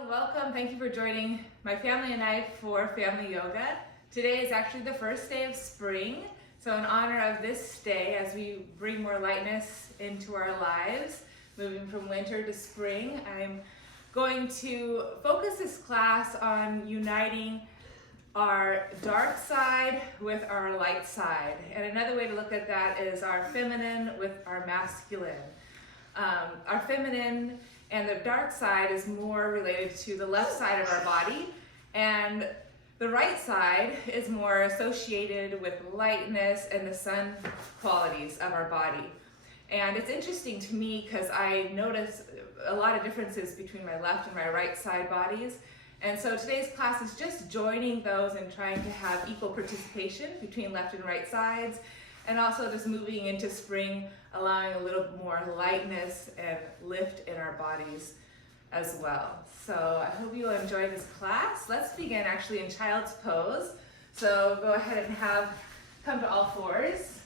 And welcome. Thank you for joining my family and I for Family Yoga. Today is actually the first day of spring. So in honor of this day, as we bring more lightness into our lives, moving from winter to spring, I'm going to focus this class on uniting our dark side with our light side. And another way to look at that is our feminine with our masculine. Our feminine and the dark side is more related to the left side of our body, and the right side is more associated with lightness and the sun qualities of our body. And it's interesting to me because I notice a lot of differences between my left and my right side bodies. And so today's class is just joining those and trying to have equal participation between left and right sides, and also just moving into spring, allowing a little more lightness and lift in our bodies as well. So I hope you'll enjoy this class. Let's begin actually in child's pose. So go ahead and come to all fours.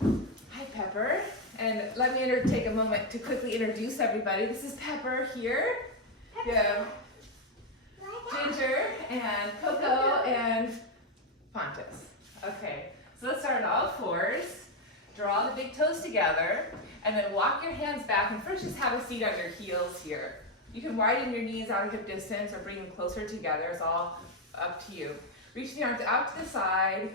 Hi, Pepper. And let me take a moment to quickly introduce everybody. This is Pepper here. Yeah. Ginger and Coco and Pontus. Okay, so let's start on all fours. Draw the big toes together and then walk your hands back, and first just have a seat on your heels here. You can widen your knees out of hip distance or bring them closer together. It's all up to you. Reach the arms out to the side.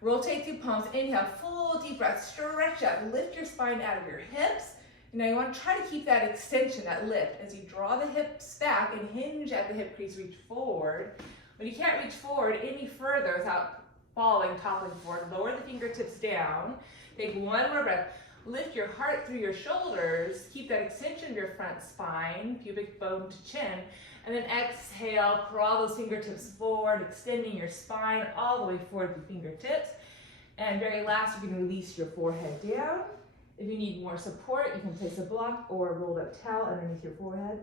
Rotate through palms. Inhale, full deep breath. Stretch up. Lift your spine out of your hips. Now you want to try to keep that extension, that lift. As you draw the hips back and hinge at the hip crease, reach forward. When you can't reach forward any further without falling, toppling forward, lower the fingertips down. Take one more breath. Lift your heart through your shoulders. Keep that extension of your front spine, pubic bone to chin. And then exhale, crawl those fingertips forward, extending your spine all the way forward with fingertips. And very last, you can release your forehead down. If you need more support, you can place a block or a rolled up towel underneath your forehead.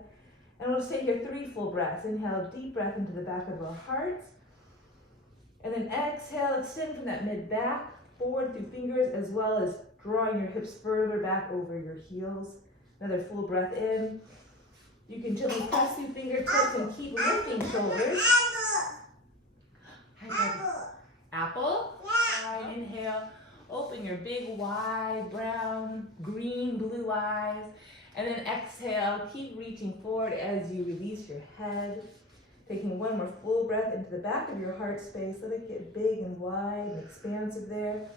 And we'll just take here 3 full breaths. Inhale, deep breath into the back of our hearts. And then exhale, extend from that mid-back, forward through fingers, as well as drawing your hips further back over your heels. Another full breath in. You can gently press through fingertips and keep lifting shoulders. Apple. Apple. Inhale. Open your big, wide, brown, green, blue eyes. And then exhale, keep reaching forward as you release your head. Taking one more full breath into the back of your heart space. Let it get big and wide and expansive there.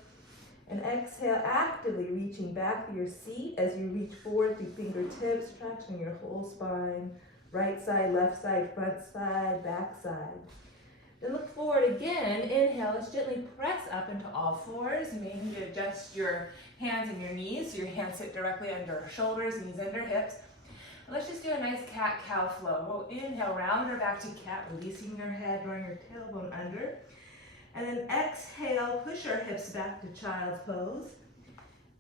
And exhale, actively reaching back to your seat as you reach forward through fingertips, stretching your whole spine. Right side, left side, front side, back side. Then look forward again. Inhale, let's gently press up into all fours. You may need to adjust your hands and your knees so your hands sit directly under our shoulders, knees under hips. And let's just do a nice cat-cow flow. We'll inhale, round our back to cat, releasing your head, drawing your tailbone under. And then exhale, push our hips back to child's pose.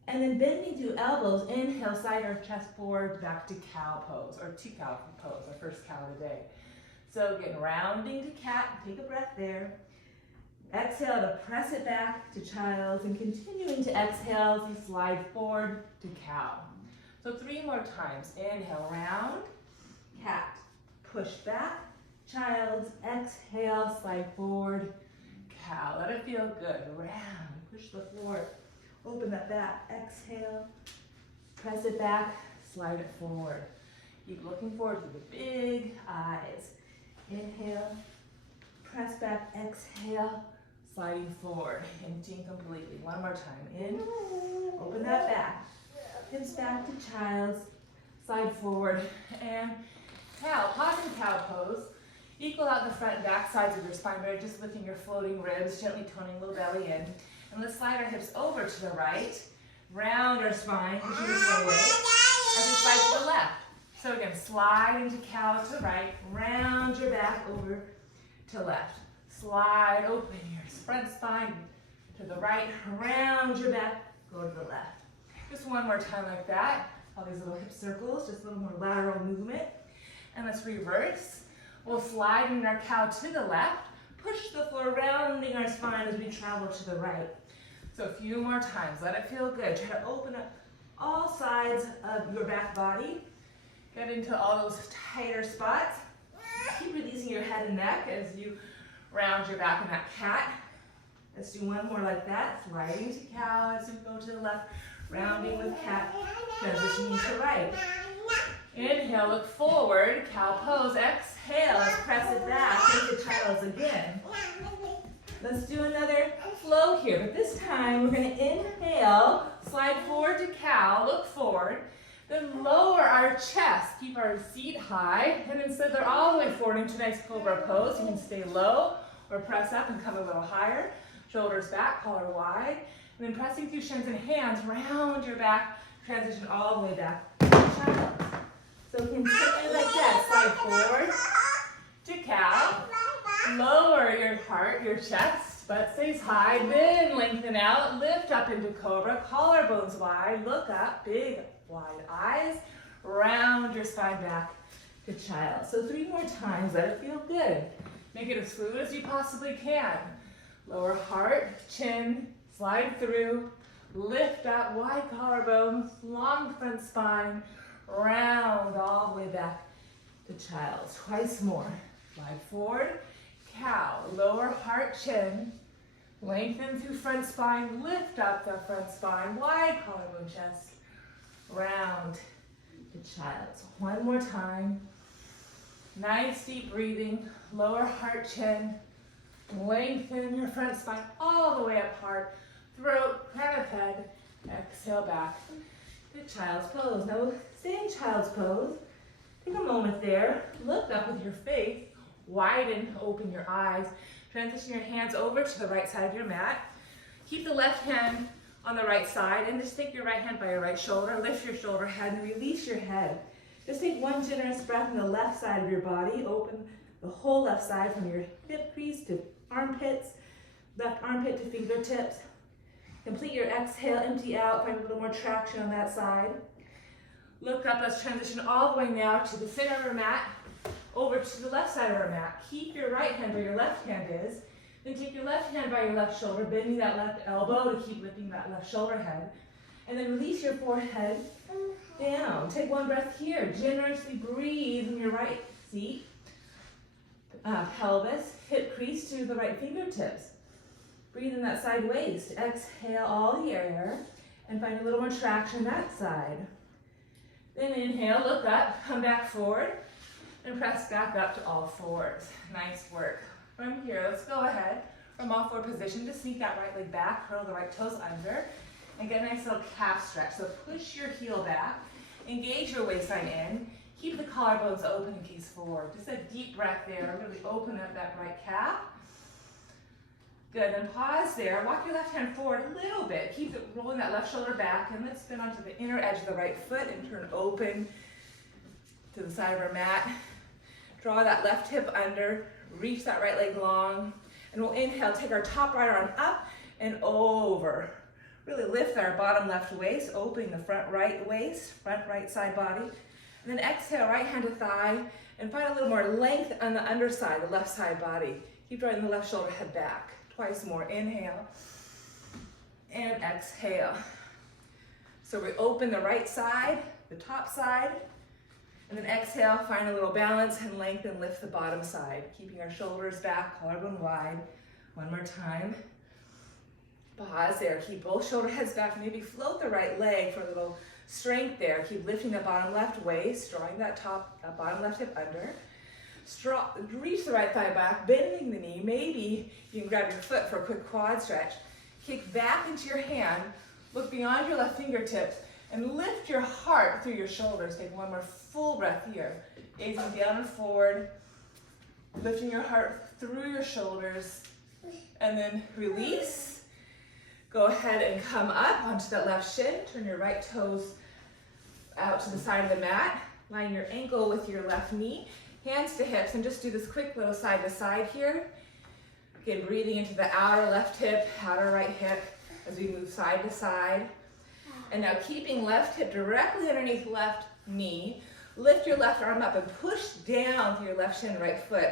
And then bending through elbows, inhale, side our chest forward, back to cow pose, or to cow pose, our first cow of the day. So again, rounding to cat, take a breath there. Exhale to press it back to child's, and continuing to exhale as you slide forward to cow. So 3 more times. Inhale, round, cat, push back, child's, exhale, slide forward, cow. Let it feel good. Round, push the floor, open that back, exhale, press it back, slide it forward. Keep looking forward to the big eyes. Inhale, press back, exhale, sliding forward, emptying completely. One more time. In, open that back, hips back to child's, slide forward, and cow. Pause in cow pose. Equal out the front and back sides of your spine, but just lifting your floating ribs, gently toning a little belly in. And let's slide our hips over to the right, round our spine, pushing the forward, as we slide to the left. So again, slide into cow to the right, round your back over to left. Slide, open your front spine to the right, round your back, go to the left. Just one more time like that. All these little hip circles, just a little more lateral movement. And let's reverse. We'll slide in our cow to the left, push the floor, rounding our spine as we travel to the right. So a few more times, let it feel good. Try to open up all sides of your back body. Get into all those tighter spots. Keep releasing your head and neck as you round your back in that cat. Let's do one more like that. Sliding to cow as we go to the left. Rounding with cat. Transitioning to right. Inhale, look forward. Cow pose. Exhale, let's press it back. Take the child's again. Let's do another flow here, but this time we're going to inhale, slide forward to cow, look forward, then lower our chest, keep our seat high, and then slither all the way forward into a nice cobra pose. You can stay low or press up and come a little higher. Shoulders back, collar wide, and then pressing through shins and hands, round your back, transition all the way back to child. So continue like that, slide forward to cow. Lower your heart, your chest, butt stays high, then lengthen out, lift up into cobra, collarbones wide, look up, big wide eyes, round your spine back to child. So 3 more times, let it feel good. Make it as fluid as you possibly can. Lower heart, chin, slide through, lift up, wide collarbones, long front spine, round all the way back to child. Twice more. Slide forward. Cow, lower heart, chin, lengthen through front spine, lift up the front spine, wide collarbone chest, round to child. So 1 more time. Nice deep breathing, lower heart, chin, lengthen your front spine all the way up hard, throat, crown of head, exhale back to child's pose. Now stay in child's pose. Take a moment there, look up with your face. Widen, open your eyes. Transition your hands over to the right side of your mat. Keep the left hand on the right side and just take your right hand by your right shoulder. Lift your shoulder head and release your head. Just take one generous breath in the left side of your body. Open the whole left side from your hip crease to armpits, left armpit to fingertips. Complete your exhale, empty out, find a little more traction on that side. Look up, let's transition all the way now to the center of our mat. Over to the left side of our mat. Keep your right hand where your left hand is. Then take your left hand by your left shoulder, bending that left elbow to keep lifting that left shoulder head. And then release your forehead down. Take one breath here. Generously breathe in your right seat. Pelvis, hip crease to the right fingertips. Breathe in that side waist. Exhale all the air and find a little more traction that side. Then inhale, look up, come back forward. And press back up to all fours. Nice work. From here, let's go ahead from all four position. Just sneak that right leg back, curl the right toes under, and get a nice little calf stretch. So push your heel back, engage your waistline in, keep the collarbones open and gaze forward. Just a deep breath there. Really open up that right calf. Good, then pause there. Walk your left hand forward a little bit. Keep rolling that left shoulder back, and let's spin onto the inner edge of the right foot and turn open to the side of our mat. Draw that left hip under, reach that right leg long, and we'll inhale, take our top right arm up and over. Really lift our bottom left waist, opening the front right waist, front right side body. And then exhale, right hand to thigh, and find a little more length on the underside, the left side body. Keep drawing the left shoulder head back. Twice more, inhale, and exhale. So we open the right side, the top side, and then exhale, find a little balance and length and lift the bottom side. Keeping our shoulders back, collarbone wide. 1 more time. Pause there, keep both shoulder heads back. Maybe float the right leg for a little strength there. Keep lifting the bottom left waist, drawing that bottom left hip under. Reach the right thigh back, bending the knee. Maybe you can grab your foot for a quick quad stretch. Kick back into your hand, look beyond your left fingertips, and lift your heart through your shoulders. Take one more full breath here. Gazing down and forward, lifting your heart through your shoulders, and then release. Go ahead and come up onto that left shin. Turn your right toes out to the side of the mat. Line your ankle with your left knee. Hands to hips, and just do this quick little side to side here. Again, breathing into the outer left hip, outer right hip as we move side to side. And now keeping left hip directly underneath left knee, lift your left arm up and push down through your left shin and right foot.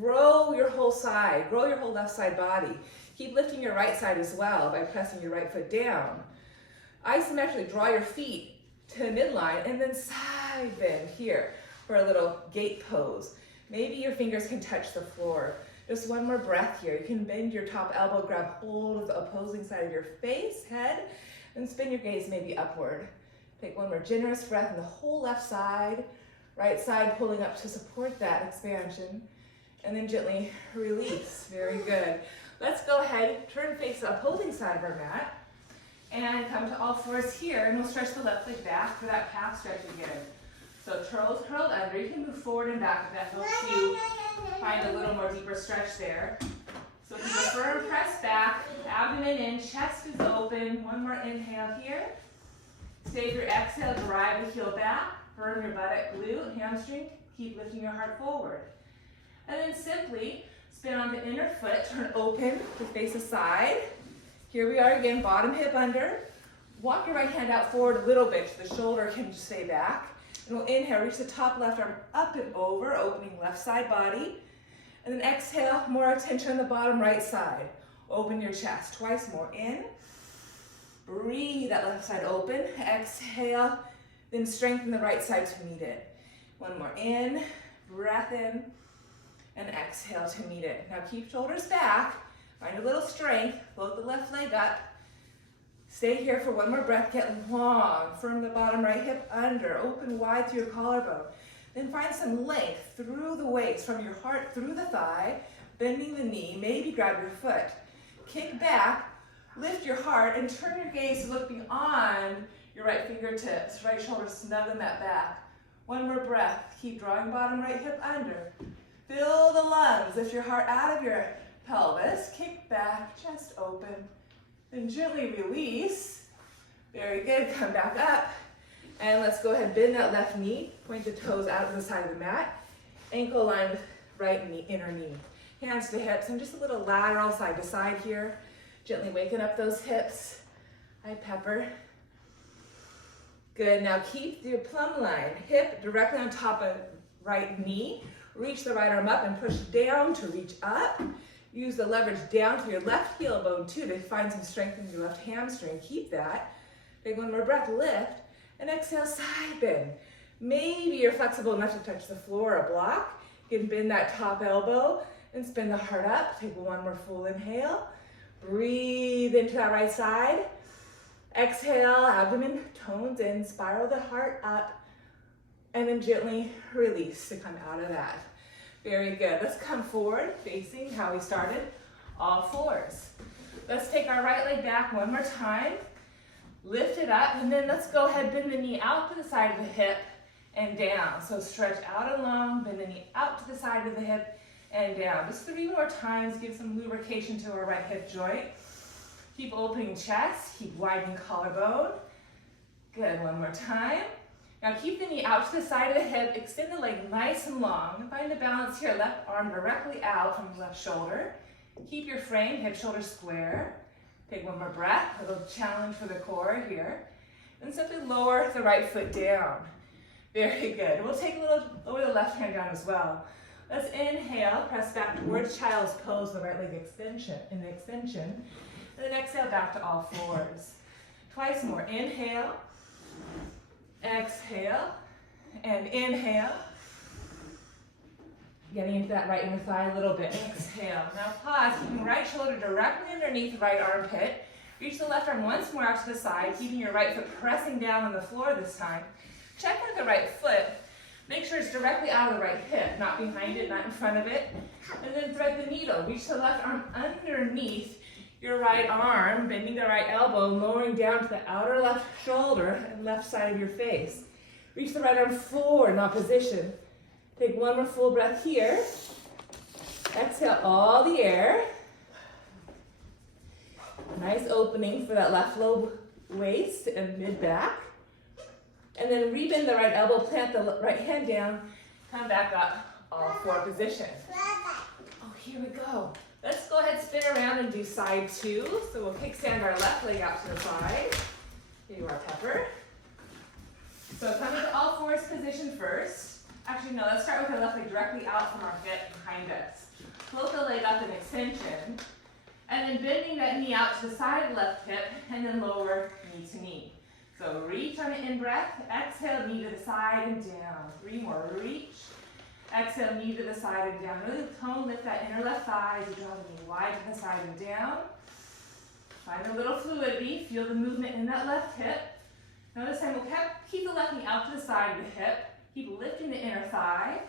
Grow your whole side, grow your whole left side body. Keep lifting your right side as well by pressing your right foot down. Isometrically draw your feet to midline, and then side bend here for a little gate pose. Maybe your fingers can touch the floor. Just one more breath here. You can bend your top elbow, grab hold of the opposing side of your face, head, and spin your gaze maybe upward. Take one more generous breath in the whole left side, right side pulling up to support that expansion, and then gently release. Very good. Let's go ahead, turn face the opposing side of our mat, and come to all fours here, and we'll stretch the left leg back for that calf stretch again. So toes curled under. You can move forward and back if that helps you find a little more deeper stretch there. So keep a firm press back, abdomen in, chest is open. One more inhale here. Save your exhale, drive the heel back, firm your buttock, glute, hamstring. Keep lifting your heart forward. And then simply spin on the inner foot, turn open to face aside. Here we are again, bottom hip under. Walk your right hand out forward a little bit so the shoulder can stay back. And we'll inhale, reach the top left arm up and over, opening left side body. And then exhale, more attention on the bottom right side. Open your chest, twice more, in. Breathe that left side open, exhale, then strengthen the right side to meet it. One more, in, breath in, and exhale to meet it. Now keep shoulders back, find a little strength, float the left leg up. Stay here for one more breath, get long, firm the bottom right hip under, open wide through your collarbone. Then find some length through the waist, from your heart through the thigh, bending the knee, maybe grab your foot. Kick back, lift your heart, and turn your gaze to look beyond your right fingertips, right shoulder snug in that back. One more breath, keep drawing bottom right hip under. Fill the lungs, lift your heart out of your pelvis, kick back, chest open. Then gently release. Very good, come back up. And let's go ahead, bend that left knee, point the toes out to the side of the mat. Ankle line with right knee, inner knee. Hands to hips, and just a little lateral side to side here. Gently waking up those hips. Hi, Pepper. Good, now keep your plumb line, hip directly on top of right knee. Reach the right arm up and push down to reach up. Use the leverage down to your left heel bone too to find some strength in your left hamstring. Keep that. Take one more breath, lift, and exhale, side bend. Maybe you're flexible enough to touch the floor or block. You can bend that top elbow and spin the heart up. Take one more full inhale. Breathe into that right side. Exhale, abdomen tones in, spiral the heart up, and then gently release to come out of that. Very good. Let's come forward, facing how we started, all fours. Let's take our right leg back one more time. Lift it up, and then let's go ahead, bend the knee out to the side of the hip and down. So stretch out and long, bend the knee out to the side of the hip and down. Just 3 more times, give some lubrication to our right hip joint. Keep opening chest, keep widening collarbone. Good, one more time. Now keep the knee out to the side of the hip, extend the leg nice and long. Find the balance here, left arm directly out from the left shoulder. Keep your frame, hip shoulder square. Take one more breath, a little challenge for the core here. And simply lower the right foot down. Very good. We'll take a little, lower the left hand down as well. Let's inhale, press back towards child's pose, the right leg extension, and then exhale back to all fours. Twice more, inhale, exhale, and inhale. Getting into that right inner thigh a little bit. Exhale. Now pause, keeping right shoulder directly underneath the right armpit. Reach the left arm once more out to the side, keeping your right foot pressing down on the floor this time. Check with the right foot. Make sure it's directly out of the right hip, not behind it, not in front of it. And then thread the needle. Reach the left arm underneath your right arm, bending the right elbow, lowering down to the outer left shoulder and left side of your face. Reach the right arm forward in opposition. Take one more full breath here. Exhale all the air. Nice opening for that left lobe waist and mid-back. And then rebend the right elbow, plant the right hand down, come back up, all four positions. Oh, here we go. Let's go ahead, spin around and do side two. So we'll kickstand our left leg out to the side. Here you are, Pepper. So come into all fours position first. Actually, no, let's start with our left leg directly out from our hip behind us. Float the leg up in extension. And then bending that knee out to the side of the left hip, and then lower knee to knee. So reach on an in-breath. Exhale, knee to the side and down. 3 more. Reach. Exhale, knee to the side and down. Really tone, lift that inner left thigh as you draw the knee wide to the side and down. Find a little fluidity. Feel the movement in that left hip. Now this time we'll keep the left knee out to the side of the hip. Keep lifting the inner thigh.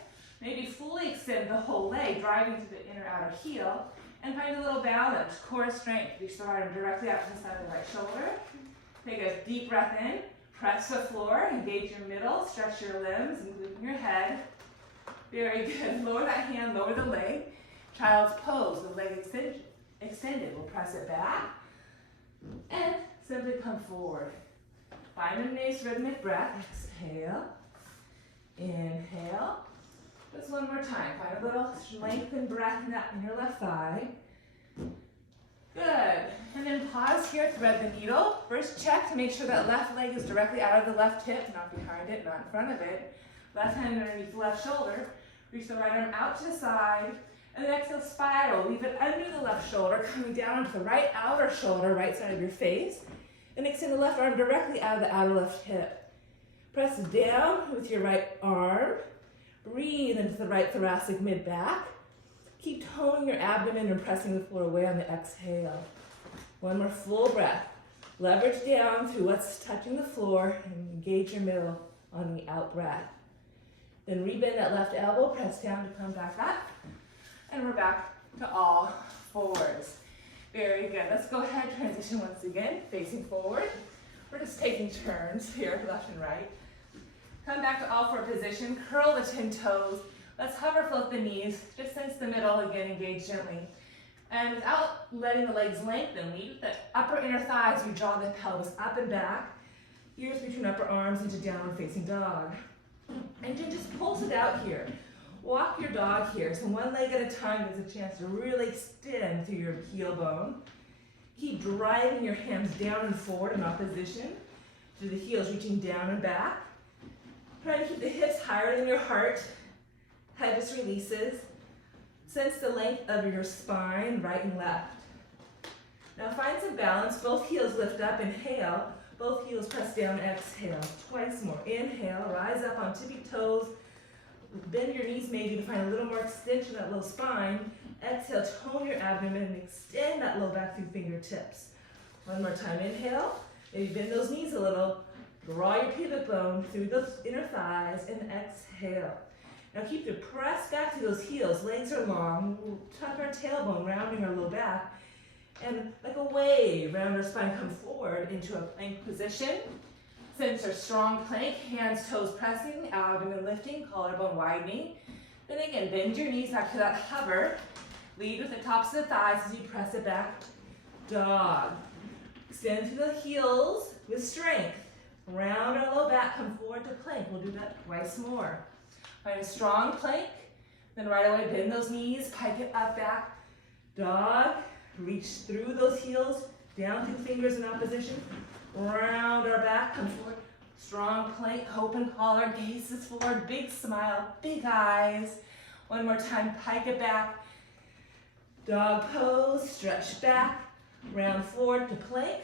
Maybe fully extend the whole leg, driving to the inner outer heel. And find a little balance, core strength. Reach the right arm directly out to the side of the right shoulder. Take a deep breath in. Press the floor. Engage your middle. Stretch your limbs, including your head. Very good. Lower that hand, lower the leg. Child's pose, the leg extended. We'll press it back. And simply come forward. Find a nice rhythmic breath. Exhale. Inhale. Just one more time. Find a little lengthened breath in that inner left thigh. Good. And then pause here, thread the needle. First check to make sure that left leg is directly out of the left hip, not behind it, not in front of it. Left hand underneath the left shoulder. Reach the right arm out to the side. And then exhale, spiral. Leave it under the left shoulder, coming down onto the right outer shoulder, right side of your face. And extend the left arm directly out of the outer left hip. Press down with your right arm. Breathe into the right thoracic mid-back. Keep toning your abdomen and pressing the floor away on the exhale. One more full breath. Leverage down through what's touching the floor and engage your middle on the out breath. Then rebend that left elbow, press down to come back up. And we're back to all fours. Very good. Let's go ahead, transition once again, facing forward. We're just taking turns here, left and right. Come back to all four position, curl the 10 toes. Let's hover, float the knees. Just sense the middle, again, engage gently. And without letting the legs lengthen, lead the upper inner thighs. We draw the pelvis up and back. Ears between upper arms into downward facing dog. And then just pulse it out here. Walk your dog here. So one leg at a time gives a chance to really extend through your heel bone. Keep driving your hands down and forward in opposition to the heels reaching down and back. Try to keep the hips higher than your heart. Head just releases. Sense the length of your spine, right and left. Now find some balance. Both heels lift up. Inhale. Both heels press down. Exhale. Twice more. Inhale. Rise up on tippy toes. Bend your knees maybe to find a little more extension of that low spine. Exhale. Tone your abdomen and extend that low back through fingertips. One more time. Inhale. Maybe bend those knees a little. Draw your pubic bone through those inner thighs and exhale. Now keep your press back to those heels. Legs are long. We'll tuck our tailbone, rounding our low back. And like a wave, round our spine, come forward into a plank position. Sense our strong plank, hands, toes pressing, abdomen lifting, collarbone widening. Then again, bend your knees back to that hover. Lead with the tops of the thighs as you press it back. Dog. Extend through the heels with strength. Round our low back, come forward to plank. We'll do that twice more. Find a strong plank, then right away bend those knees, pike it up, back. Dog, reach through those heels, down through fingers in opposition. Round our back, come forward. Strong plank, open collar, gazes forward, big smile, big eyes. One more time, pike it back. Dog pose, stretch back, round forward to plank.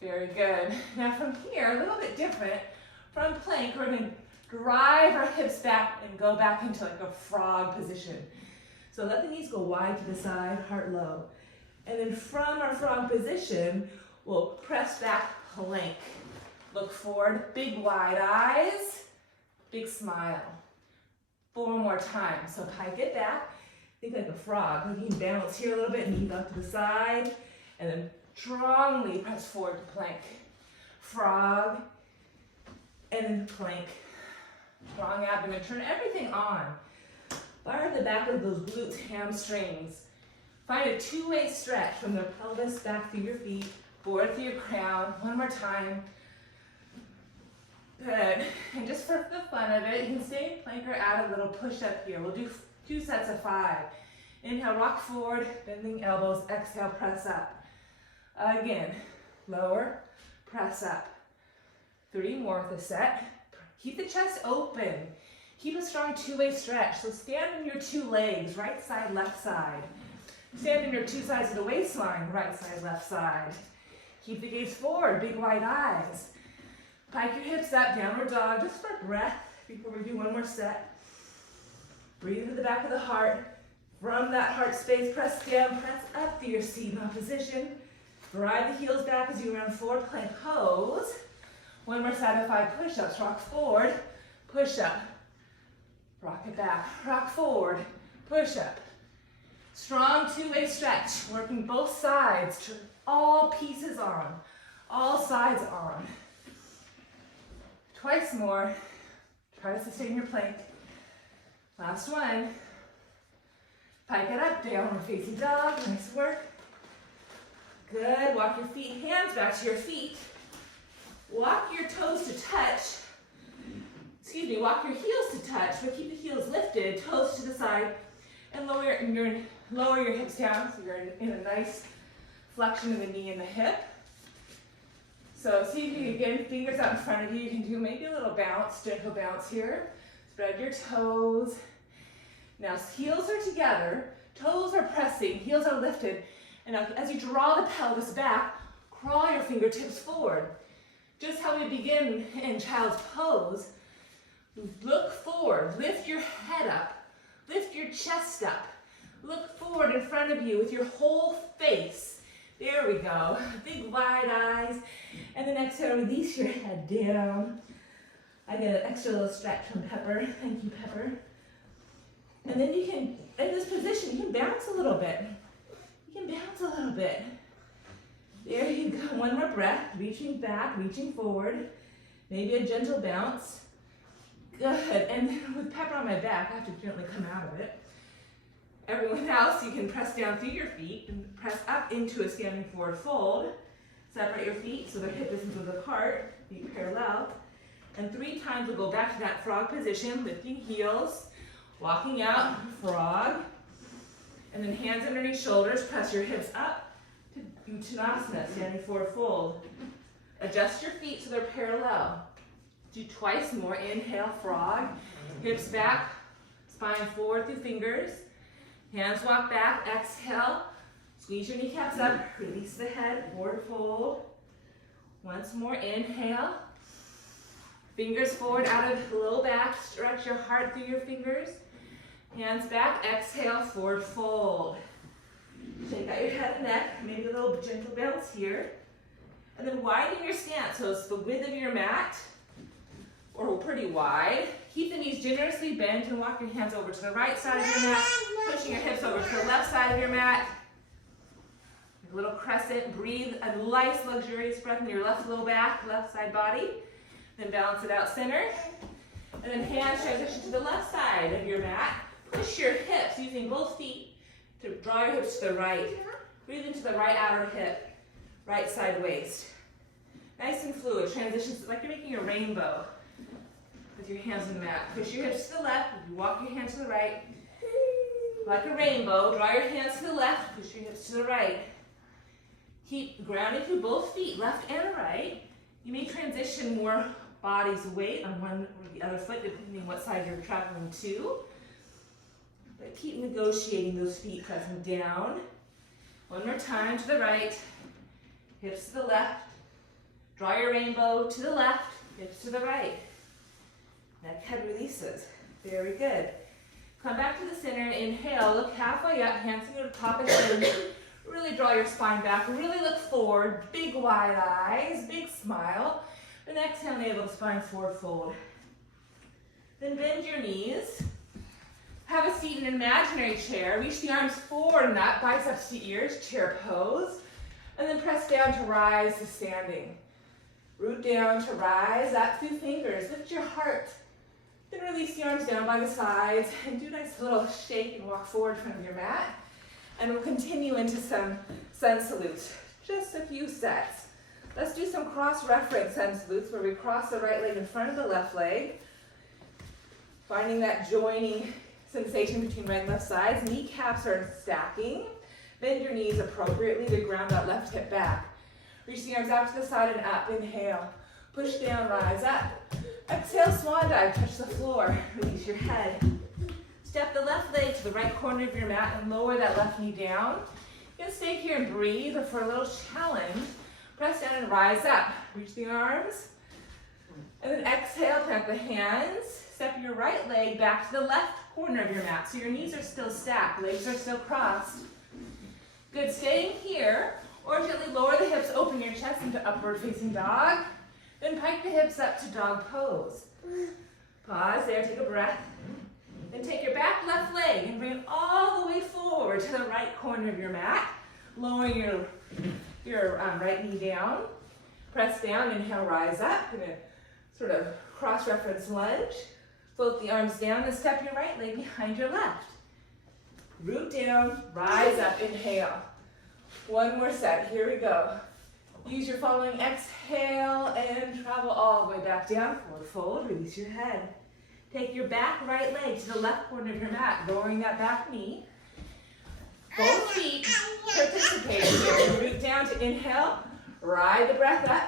Very good. Now from here, a little bit different. From plank, we're going to drive our hips back and go back into like a frog position. So let the knees go wide to the side, heart low. And then from our frog position, we'll press back, plank. Look forward, big wide eyes, big smile. 4 more times. So pike it back. Think like a frog. You can balance here a little bit, knees up to the side, and then strongly press forward to plank. Frog, and then plank. Strong abdomen, turn everything on. Fire the back of those glutes, hamstrings. Find a two-way stretch from the pelvis back through your feet, forward through your crown. One more time. Good. And just for the fun of it, you can stay in plank or add a little push-up here. We'll do 2 sets of 5. Inhale, rock forward, bending elbows. Exhale, press up. Again, lower, press up. 3 more with a set. Keep the chest open. Keep a strong two-way stretch. So stand on your 2 legs, right side, left side. Stand on your 2 sides of the waistline, right side, left side. Keep the gaze forward, big wide eyes. Pike your hips up, downward dog, just for breath before we do one more set. Breathe into the back of the heart. From that heart space, press down, press up through your seat bone position. Drive the heels back as you run forward, plank pose. One more side of 5 push-ups. Rock forward, push up. Rock it back, rock forward, push up. Strong two-way stretch, working both sides. All pieces on, all sides on. Twice more. Try to sustain your plank. Last one. Pike it up, downward facing dog. Nice work. Good. Walk your feet, hands back to your feet. Walk your toes to touch. Walk your heels to touch, but keep the heels lifted, toes to the side, and lower your hips down so you're in a nice flexion of the knee and the hip. So see if you can, fingers out in front of you, you can do maybe a little bounce, gentle bounce here. Spread your toes. Now heels are together, toes are pressing, heels are lifted, and now as you draw the pelvis back, crawl your fingertips forward. Just how we begin in child's pose. Look forward, lift your head up, lift your chest up. Look forward in front of you with your whole face. There we go, big wide eyes. And then exhale, release your head down. I get an extra little stretch from Pepper. Thank you, Pepper. And then you can, in this position, you can bounce a little bit. You can bounce a little bit. There you go, one more breath, reaching back, reaching forward. Maybe a gentle bounce. Good, and then with Pepper on my back, I have to gently come out of it. Everyone else, you can press down through your feet and press up into a standing forward fold. Separate your feet so their hip distance is apart, feet parallel. And 3 times we'll go back to that frog position, lifting heels, walking out, frog. And then hands underneath shoulders, press your hips up to Uttanasana, standing forward fold. Adjust your feet so they're parallel. Do twice more. Inhale, frog. Hips back, spine forward through fingers. Hands walk back, exhale. Squeeze your kneecaps up, release the head, forward fold. Once more, inhale. Fingers forward out of the low back, stretch your heart through your fingers. Hands back, exhale, forward fold. Shake out your head and neck, maybe a little gentle bounce here. And then widen your stance, so it's the width of your mat, or pretty wide. Keep the knees generously bent and walk your hands over to the right side of your mat, pushing your hips over to the left side of your mat. A little crescent, breathe a nice luxurious breath in your left low back, left side body. Then balance it out center. And then hands transition to the left side of your mat. Push your hips using both feet to draw your hips to the right. Breathe into the right outer hip, right side waist. Nice and fluid, transitions like you're making a rainbow with your hands on the mat. Push your hips to the left, you walk your hands to the right. Like a rainbow, draw your hands to the left, push your hips to the right. Keep grounding through both feet, left and right. You may transition more body's weight on one or the other foot, depending what side you're traveling to. But keep negotiating those feet, pressing down. One more time to the right, hips to the left. Draw your rainbow to the left, hips to the right. Neck head releases. Very good. Come back to the center, inhale, look halfway up, hands to the top of the chin. Really draw your spine back, really look forward, big wide eyes, big smile. Then exhale, navel to spine forward fold. Then bend your knees. Have a seat in an imaginary chair. Reach the arms forward and up, biceps to ears, chair pose. And then press down to rise to standing. Root down to rise up through fingers. Lift your heart. Then release the arms down by the sides and do a nice little shake and walk forward in front of your mat. And we'll continue into some sun salutes. Just a few sets. Let's do some cross-reference sun salutes where we cross the right leg in front of the left leg. Finding that joining sensation between right and left sides. Kneecaps are stacking. Bend your knees appropriately to ground that left hip back. Reach the arms out to the side and up. Inhale. Push down, rise up. Exhale, swan dive. Touch the floor. Release your head. Step the left leg to the right corner of your mat and lower that left knee down. You can stay here and breathe, or for a little challenge, press down and rise up. Reach the arms. And then exhale, plant the hands. Step your right leg back to the left corner of your mat. So your knees are still stacked, legs are still crossed. Good, staying here. Or gently lower the hips, open your chest into upward facing dog. Then pike the hips up to dog pose. Pause there, take a breath. Then take your back left leg and bring it all the way forward to the right corner of your mat. Lowering your right knee down. Press down, inhale, rise up in a sort of cross-reference lunge. Float the arms down and step your right leg behind your left. Root down, rise up, inhale. One more set, here we go. Use your following exhale and travel all the way back down, forward fold, release your head. Take your back right leg to the left corner of your mat, lowering that back knee. Both feet participate here. Root down to inhale, ride the breath up.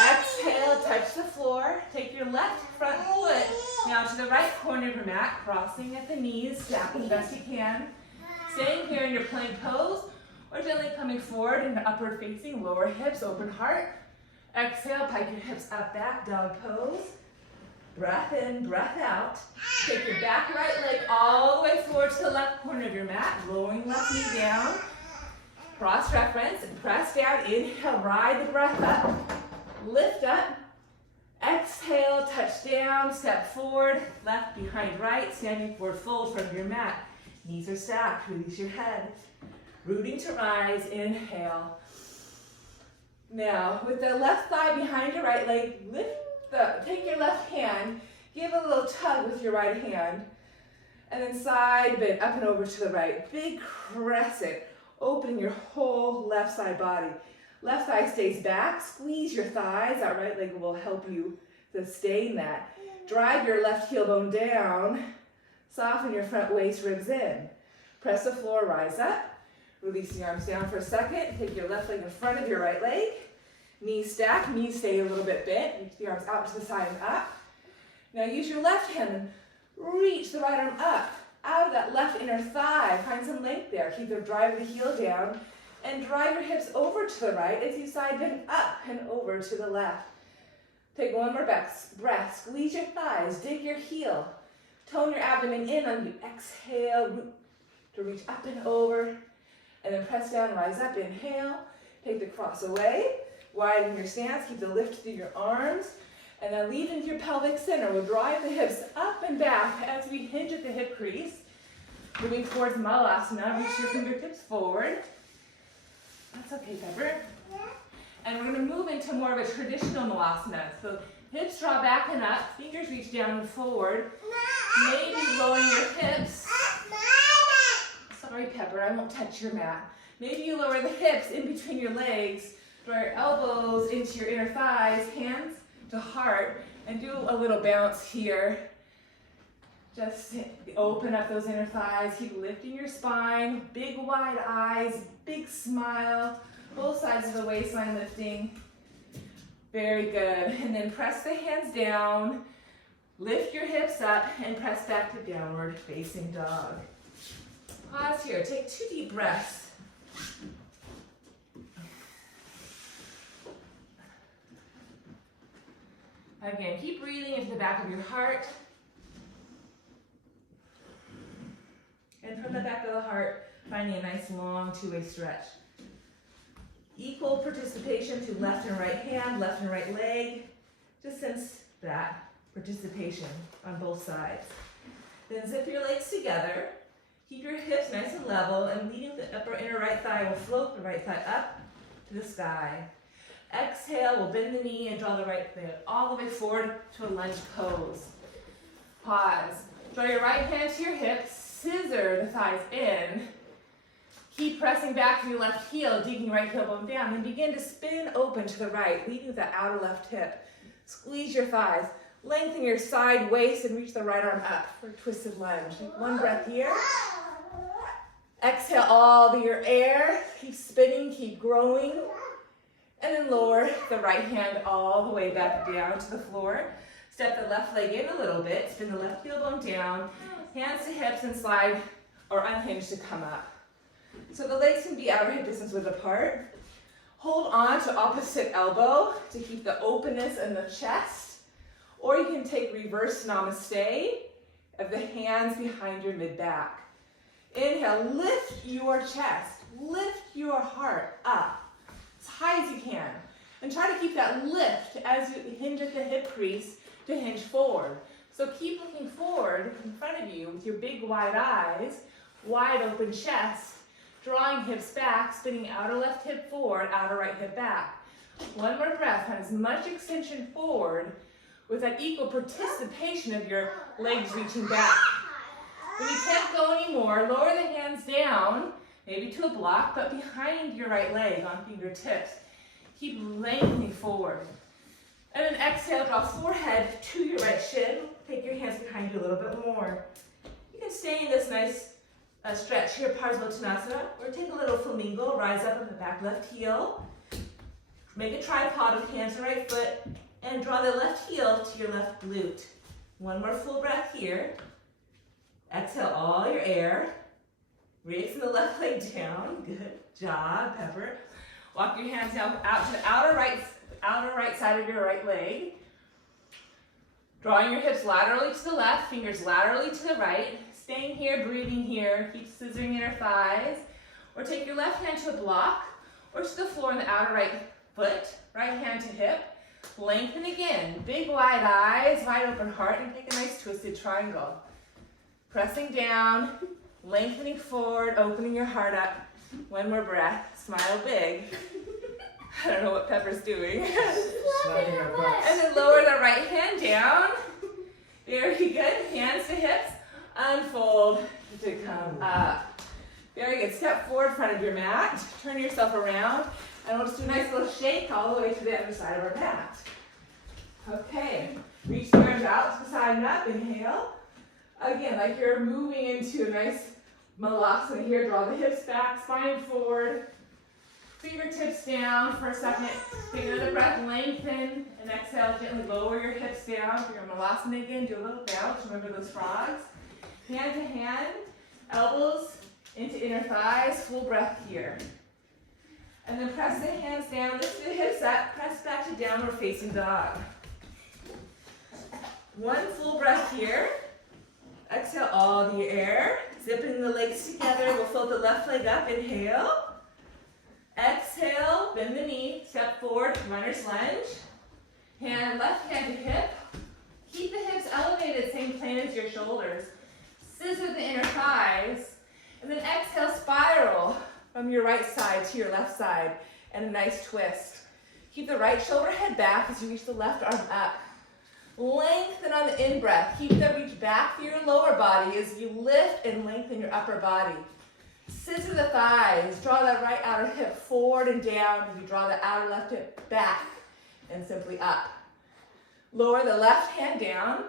Exhale, touch the floor. Take your left front foot now to the right corner of your mat, crossing at the knees, stacking best you can. Staying here in your plank pose, or gently coming forward into upward facing, lower hips, open heart. Exhale, pike your hips up, back, dog pose. Breath in, breath out. Take your back right leg all the way forward to the left corner of your mat, lowering left knee down. Cross reference and press down. Inhale, ride the breath up. Lift up. Exhale, touch down, step forward, left behind right, standing forward fold from your mat. Knees are stacked, release your head. Rooting to rise, inhale. Now, with the left thigh behind your right leg, take your left hand, give a little tug with your right hand, and then side bend up and over to the right. Big crescent, opening your whole left side body. Left thigh stays back, squeeze your thighs. That right leg will help you sustain that. Drive your left heel bone down, soften your front waist ribs in. Press the floor, rise up. Release the arms down for a second. Take your left leg in front of your right leg. Knees stack, knees stay a little bit bent. Reach the arms out to the side and up. Now use your left hand and reach the right arm up, out of that left inner thigh. Find some length there. Keep the drive of the heel down and drive your hips over to the right as you side bend up and over to the left. Take one more breath. Squeeze your thighs, dig your heel. Tone your abdomen in on you. Exhale, root to reach up and over. And then press down, rise up, inhale. Take the cross away. Widen your stance, keep the lift through your arms. And then lead into your pelvic center. We'll drive the hips up and back as we hinge at the hip crease. Moving towards Malasana, reach your fingertips forward. That's okay, Pepper. And we're going to move into more of a traditional Malasana. So hips draw back and up, fingers reach down and forward. Maybe lowering your hips. Sorry, Pepper, I won't touch your mat. Maybe you lower the hips in between your legs, draw your elbows into your inner thighs, hands to heart, and do a little bounce here. Just open up those inner thighs, keep lifting your spine, big wide eyes, big smile, both sides of the waistline lifting. Very good. And then press the hands down, lift your hips up, and press back to downward facing dog. Pause here, take 2 deep breaths. Again, keep breathing into the back of your heart. And from the back of the heart, finding a nice long two-way stretch. Equal participation to left and right hand, left and right leg. Just sense that participation on both sides. Then zip your legs together. Keep your hips nice and level, and leading the upper inner right thigh will float the right thigh up to the sky. Exhale, we'll bend the knee and draw the right foot all the way forward to a lunge pose. Pause. Draw your right hand to your hips, scissor the thighs in. Keep pressing back to your left heel, digging right heel bone down, and begin to spin open to the right, leading with the outer left hip. Squeeze your thighs, lengthen your side waist, and reach the right arm up for a twisted lunge. Take one breath here. Exhale all your air. Keep spinning, keep growing. And then lower the right hand all the way back down to the floor. Step the left leg in a little bit. Spin the left heel bone down. Hands to hips and slide or unhinge to come up. So the legs can be outer hip distance width apart. Hold on to opposite elbow to keep the openness in the chest, or you can take reverse namaste of the hands behind your mid-back. Inhale, lift your chest, lift your heart up as high as you can. And try to keep that lift as you hinge at the hip crease to hinge forward. So keep looking forward in front of you with your big wide eyes, wide open chest, drawing hips back, spinning outer left hip forward, outer right hip back. One more breath, find as much extension forward with that equal participation of your legs reaching back. When you can't go anymore, lower the hands down, maybe to a block, but behind your right leg on fingertips. Keep lengthening forward. And then exhale, draw forehead to your right shin. Take your hands behind you a little bit more. You can stay in this nice stretch here, Parsvottanasana, or take a little flamingo, rise up on the back left heel. Make a tripod with hands on right foot, and draw the left heel to your left glute. One more full breath here. Exhale all your air. Raising the left leg down. Good job, Pepper. Walk your hands now out to the outer right side of your right leg. Drawing your hips laterally to the left, fingers laterally to the right. Staying here, breathing here. Keep scissoring inner thighs. Or take your left hand to a block or to the floor on the outer right foot. Right hand to hip. Lengthen again. Big wide eyes, wide open heart, and take a nice twisted triangle. Pressing down, lengthening forward, opening your heart up. One more breath. Smile big. I don't know what Pepper's doing. Sliding our butts. And then lower the right hand down. Very good. Hands to hips. Unfold to come up. Very good. Step forward in front of your mat. Turn yourself around. And we'll just do a nice little shake all the way to the other side of our mat. Okay. Reach the arms out to the side and up. Inhale. Again, like you're moving into a nice Malasana here. Draw the hips back, spine forward. Fingertips down for a second. Take another breath, lengthen, and exhale. Gently lower your hips down for your Malasana again. Do a little bounce. Remember those frogs. Hand to hand, elbows into inner thighs. Full breath here. And then press the hands down, lift the hips up, press back to downward facing dog. One full breath here. Exhale all the air. Zipping the legs together. We'll float the left leg up. Inhale. Exhale, bend the knee, step forward, runner's lunge. Left hand to hip. Keep the hips elevated, same plane as your shoulders. Scissor the inner thighs. And then exhale, spiral from your right side to your left side. And a nice twist. Keep the right shoulder head back as you reach the left arm up. Lengthen on the in-breath. Keep the reach back through your lower body as you lift and lengthen your upper body. Scissor the thighs. Draw that right outer hip forward and down as you draw the outer left hip back and simply up. Lower the left hand down.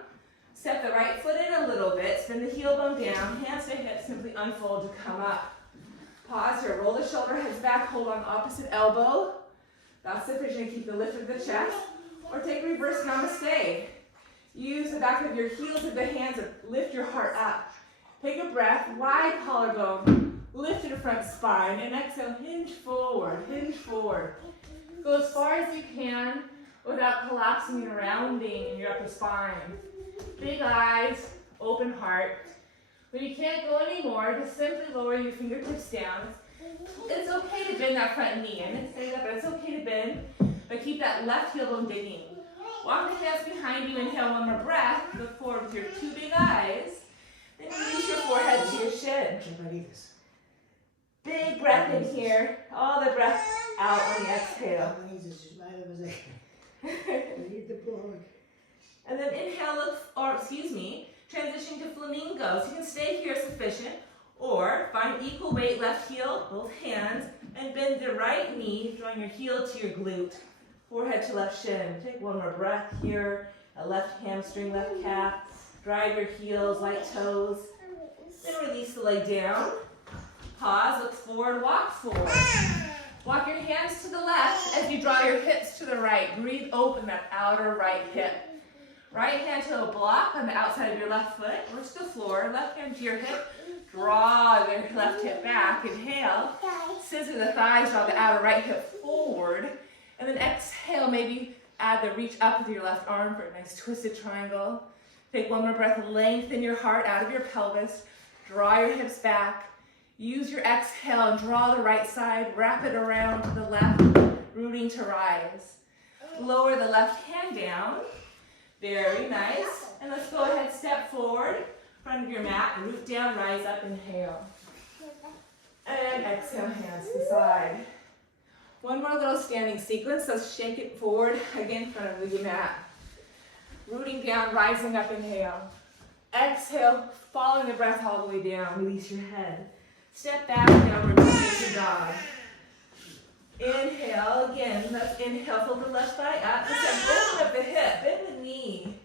Step the right foot in a little bit. Spin the heel bone down. Hands to hips. Simply unfold to come up. Pause here. Roll the shoulder heads back. Hold on opposite elbow. That's sufficient to keep the lift of the chest. Or take reverse namaste. Use the back of your heels of the hands to lift your heart up. Take a breath. Wide collarbone. Lift your front spine. And exhale. Hinge forward. Hinge forward. Go as far as you can without collapsing and rounding in your upper spine. Big eyes, open heart. When you can't go anymore, just simply lower your fingertips down. It's okay to bend that front knee. I didn't say that, but it's okay to bend. But keep that left heel bone digging. Walk the hands behind you. Inhale one more breath. Look forward with your two big eyes. Then release your forehead to your shin. Big breath in here. All the breath out on the exhale. And then inhale, transition to flamingos. You can stay here sufficient, or find equal weight left heel, both hands, and bend the right knee, drawing your heel to your glute. Forehead to left shin. Take one more breath here. A left hamstring, left calf. Drive your heels, light toes. Then release the leg down. Pause, look forward, walk forward. Walk your hands to the left as you draw your hips to the right. Breathe open that outer right hip. Right hand to a block on the outside of your left foot, or to the floor. Left hand to your hip. Draw your left hip back. Inhale. Scissor the thighs, draw the outer right hip forward. And then exhale, maybe add the reach up with your left arm for a nice twisted triangle. Take one more breath, lengthen your heart out of your pelvis. Draw your hips back. Use your exhale and draw the right side. Wrap it around to the left, rooting to rise. Lower the left hand down. Very nice. And let's go ahead, step forward. Front of your mat, root down, rise up, inhale. And exhale, hands to the side. One more little standing sequence, so shake it forward, again, front of the mat. Rooting down, rising up, inhale. Exhale, following the breath all the way down, release your head. Step back, downward facing dog. Inhale, again, let's inhale, fold the left thigh up. Open up the hip, bend the knee.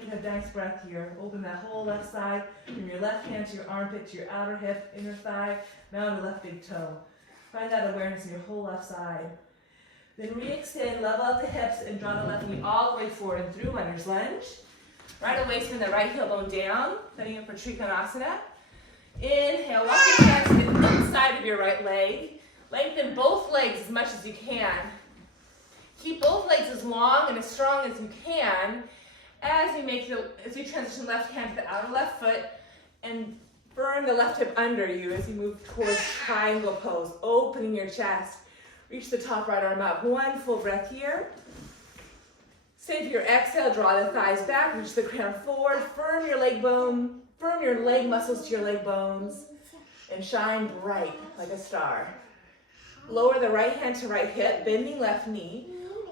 Take a nice breath here. Open that whole left side, from your left hand to your armpit, to your outer hip, inner thigh, now to left big toe. Find that awareness in your whole left side. Then re-extend, level out the hips, and draw the left knee all the way forward and through runner's lunge. Right away, spin the right heel bone down, setting up for Trikonasana. Inhale, walk your hands to the inside of your right leg. Lengthen both legs as much as you can. Keep both legs as long and as strong as you can as you transition left hand to the outer left foot and burn the left hip under you as you move towards triangle pose, opening your chest. Reach the top right arm up. One full breath here. Save your exhale, draw the thighs back, reach the crown forward, firm your leg muscles to your leg bones, and shine bright like a star. Lower the right hand to right hip, bending left knee.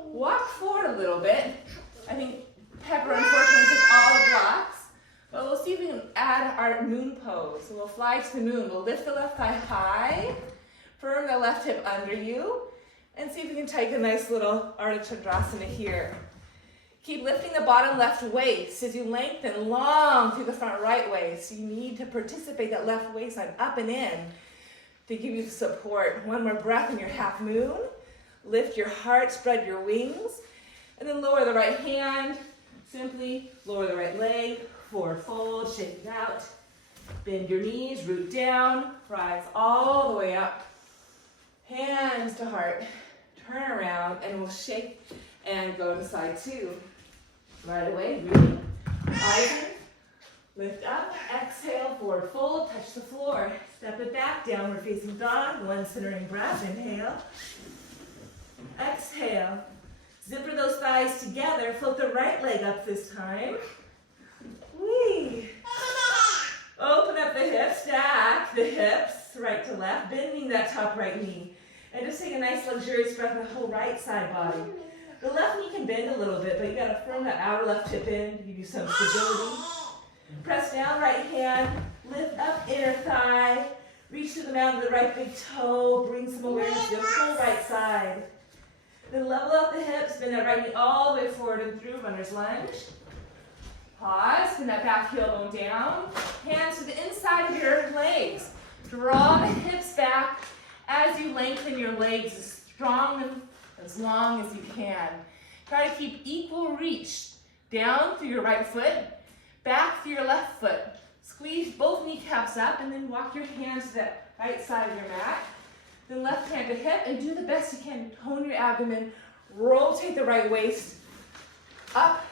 Walk forward a little bit. I think Pepper unfortunately took all the blocks, but we'll see if we can add our moon pose. So we'll fly to the moon. We'll lift the left thigh high, firm the left hip under you, and see if we can take a nice little Ardha Chandrasana here. Keep lifting the bottom left waist as you lengthen long through the front right waist. You need to participate that left waistline up and in to give you support. One more breath in your half moon. Lift your heart, spread your wings, and then lower the right hand. Simply lower the right leg, forward fold, shake it out. Bend your knees, root down, rise all the way up. Hands to heart. Turn around and we'll shake and go to side two. Right away, breathing, rising, lift up, exhale, forward fold, touch the floor. Step it back, downward facing dog, one centering breath, inhale. Exhale. Zipper those thighs together, float the right leg up this time. Whee. Open up the hips, stack the hips, right to left, bending that top right knee. And just take a nice luxurious breath in the whole right side body. The left knee can bend a little bit, but you gotta firm that outer left hip in to give you some stability. Press down right hand, lift up inner thigh, reach to the mound of the right big toe, bring some awareness to the whole right side. Then level out the hips, bend that right knee all the way forward and through, runner's lunge. Pause, bend that back heel bone down. Hands to the inside of your legs. Draw the hips back as you lengthen your legs as strong and as long as you can. Try to keep equal reach down through your right foot, back through your left foot. Squeeze both kneecaps up and then walk your hands to the right side of your mat. Then left hand to hip and do the best you can. Tone your abdomen, rotate the right waist up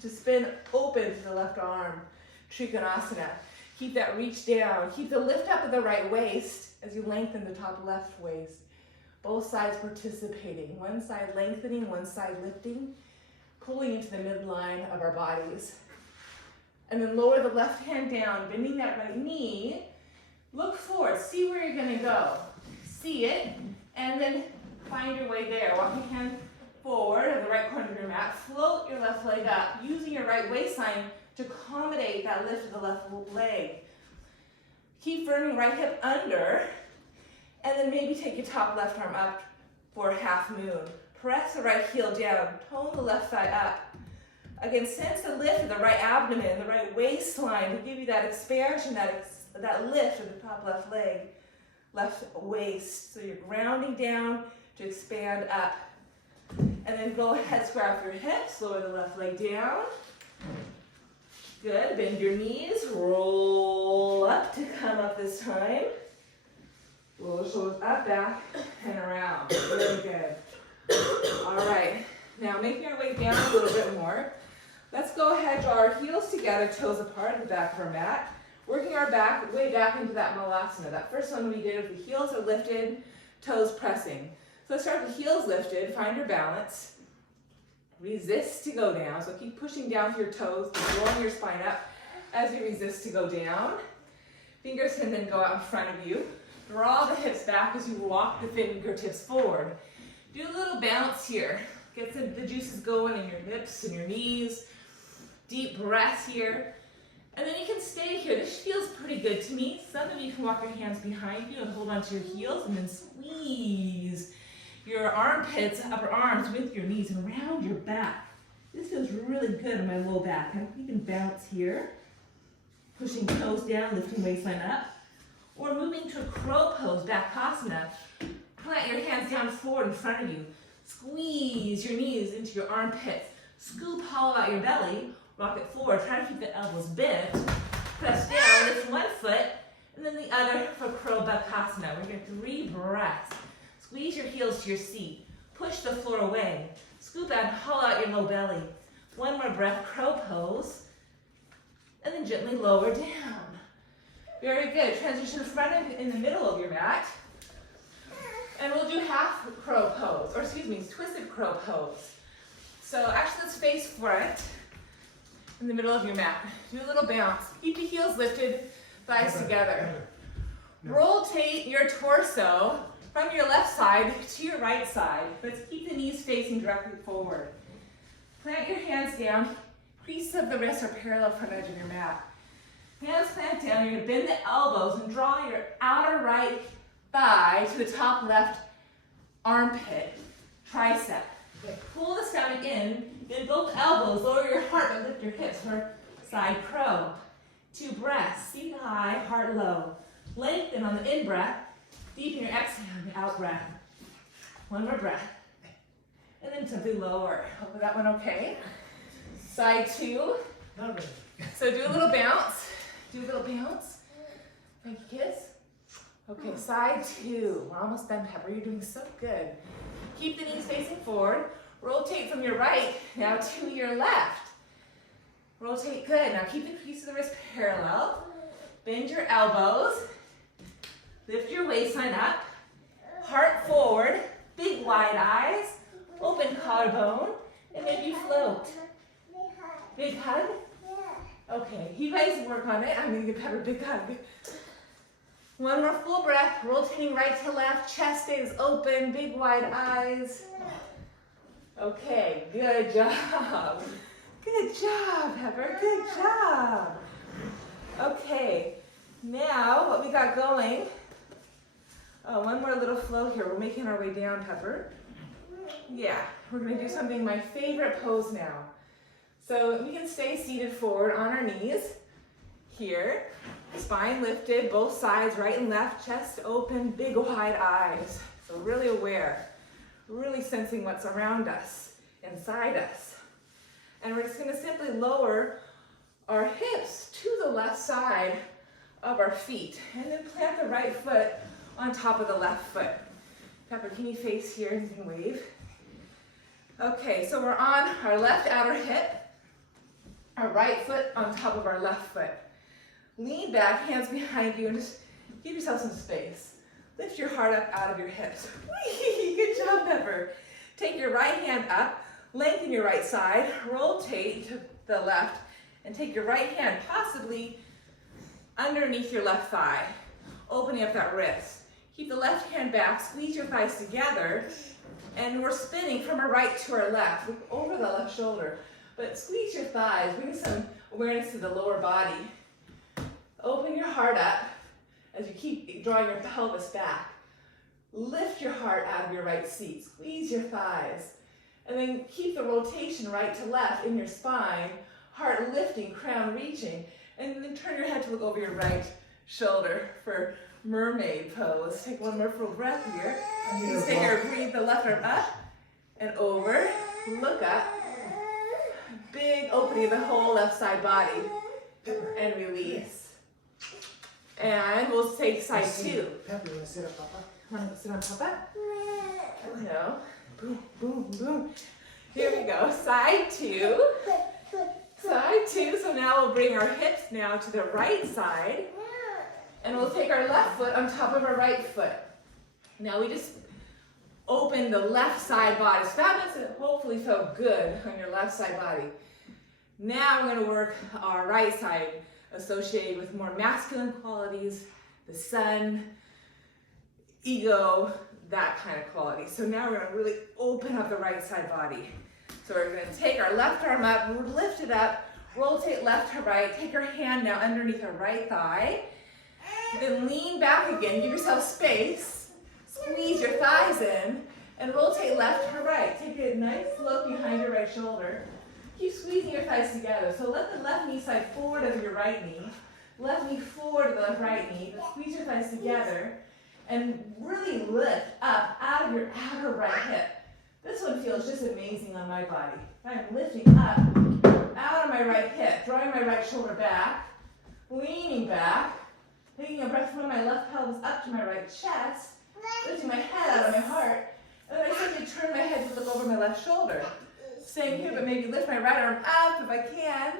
to spin open to the left arm. Trikonasana. Keep that reach down. Keep the lift up of the right waist as you lengthen the top left waist. Both sides participating. One side lengthening, one side lifting, pulling into the midline of our bodies. And then lower the left hand down, bending that right knee. Look forward, see where you're gonna go. See it, and then find your way there. Walk your hand forward in the right corner of your mat. Float your left leg up, using your right waistline to accommodate that lift of the left leg. Keep firming right hip under, and then maybe take your top left arm up for half moon. Press the right heel down, tone the left thigh up. Again, sense the lift of the right abdomen, the right waistline to give you that expansion, that lift of the top left leg, left waist. So you're grounding down to expand up. And then go ahead, square off your hips, lower the left leg down. Good, bend your knees, roll up to come up this time. Roll the shoulders up, back, and around. Very good. All right, now making our way down a little bit more. Let's go ahead, draw our heels together, toes apart at the back of our mat. Working our way back into that Malasana. That first one we did with the heels are lifted, toes pressing. So let's start with the heels lifted, find your balance. Resist to go down, so keep pushing down to your toes, rolling your spine up as you resist to go down. Fingers can then go out in front of you. Draw the hips back as you walk the fingertips forward. Do a little bounce here. Get the juices going in your hips and your knees. Deep breath here. And then you can stay here. This feels pretty good to me. Some of you can walk your hands behind you and hold onto your heels and then squeeze your armpits, upper arms with your knees and around your back. This feels really good in my low back. You can bounce here. Pushing toes down, lifting waistline up. Or moving to a crow pose, Bakasana. Plant your hands down forward in front of you. Squeeze your knees into your armpits. Scoop hollow out your belly. Rock it forward. Try to keep the elbows bent. Press down, lift one foot, and then the other for crow Bakasana. We're going to 3 breaths. Squeeze your heels to your seat. Push the floor away. Scoop out and hollow out your low belly. One more breath, crow pose. And then gently lower down. Very good. Transition front in the middle of your mat. And we'll do half crow pose, or excuse me, twisted crow pose. So actually let's face front in the middle of your mat. Do a little bounce. Keep the heels lifted, thighs together. Rotate your torso from your left side to your right side, but keep the knees facing directly forward. Plant your hands down. Creases of the wrists are parallel front edge of your mat. Hands plant down. You're going to bend the elbows and draw your outer right thigh to the top left armpit, tricep. Pull the stomach in, bend both elbows, lower your heart, and lift your hips for side crow. 2 breaths, seat high, heart low. Lengthen on the in-breath, deepen your exhale on the out-breath. 1 more breath. And then simply lower. Hope that went okay. Side 2. Not really. So do a little bounce. Do a little bounce. Thank you, kids. Okay, side 2. We're almost done, Pepper. You're doing so good. Keep the knees facing forward. Rotate from your right now to your left. Rotate, good. Now keep the crease of the wrist parallel. Bend your elbows. Lift your waistline up. Heart forward. Big wide eyes. Open collarbone. And maybe float. Big hug? Okay, you guys work on it. I'm going to give Pepper a big hug. 1 more full breath. Rotating right to left. Chest stays open. Big wide eyes. Okay, good job. Good job, Pepper. Good job. Okay, now what we got going. Oh, 1 more little flow here. We're making our way down, Pepper. Yeah, we're going to do something, my favorite pose now. So we can stay seated forward on our knees. Here, spine lifted, both sides, right and left, chest open, big wide eyes. So really aware, really sensing what's around us, inside us. And we're just going to simply lower our hips to the left side of our feet. And then plant the right foot on top of the left foot. Pepper, can you face here and you can wave? Okay, so we're on our left outer hip, our right foot on top of our left foot. Lean back, hands behind you, and just give yourself some space. Lift your heart up out of your hips. Whee! Good job, Pepper. Take your right hand up, lengthen your right side, rotate to the left, and take your right hand possibly underneath your left thigh, opening up that wrist. Keep the left hand back, squeeze your thighs together, and we're spinning from our right to our left, over the left shoulder. But squeeze your thighs, bring some awareness to the lower body. Open your heart up as you keep drawing your pelvis back. Lift your heart out of your right seat. Squeeze your thighs. And then keep the rotation right to left in your spine. Heart lifting, crown reaching. And then turn your head to look over your right shoulder for mermaid pose. Take 1 more full breath here. Stay here, breathe the left arm up and over. Look up. Big opening of the whole left side body. And release. And we'll take side two. Peppy, you want to sit up, Papa? Want to sit on Papa? No. Boom, boom, boom. Here we go. Side two. Side two. So now we'll bring our hips now to the right side. And we'll take our left foot on top of our right foot. Now we just open the left side body. So that makes it hopefully feel good on your left side body. Now we're going to work our right side associated with more masculine qualities, the sun, ego, that kind of quality. So now we're going to really open up the right side body. So we're going to take our left arm up, lift it up, rotate left to right, take your hand now underneath our right thigh, then lean back again, give yourself space, squeeze your thighs in, and rotate left to right. Take a nice look behind your right shoulder. Keep squeezing your thighs together. So let the left knee side forward of your right knee, left knee forward of the right knee, but squeeze your thighs together, and really lift up out of your outer right hip. This one feels just amazing on my body. I'm lifting up out of my right hip, drawing my right shoulder back, leaning back, taking a breath from my left pelvis up to my right chest, lifting my head out of my heart, and then I simply turn my head to look over my left shoulder. Same here, but maybe lift my right arm up if I can,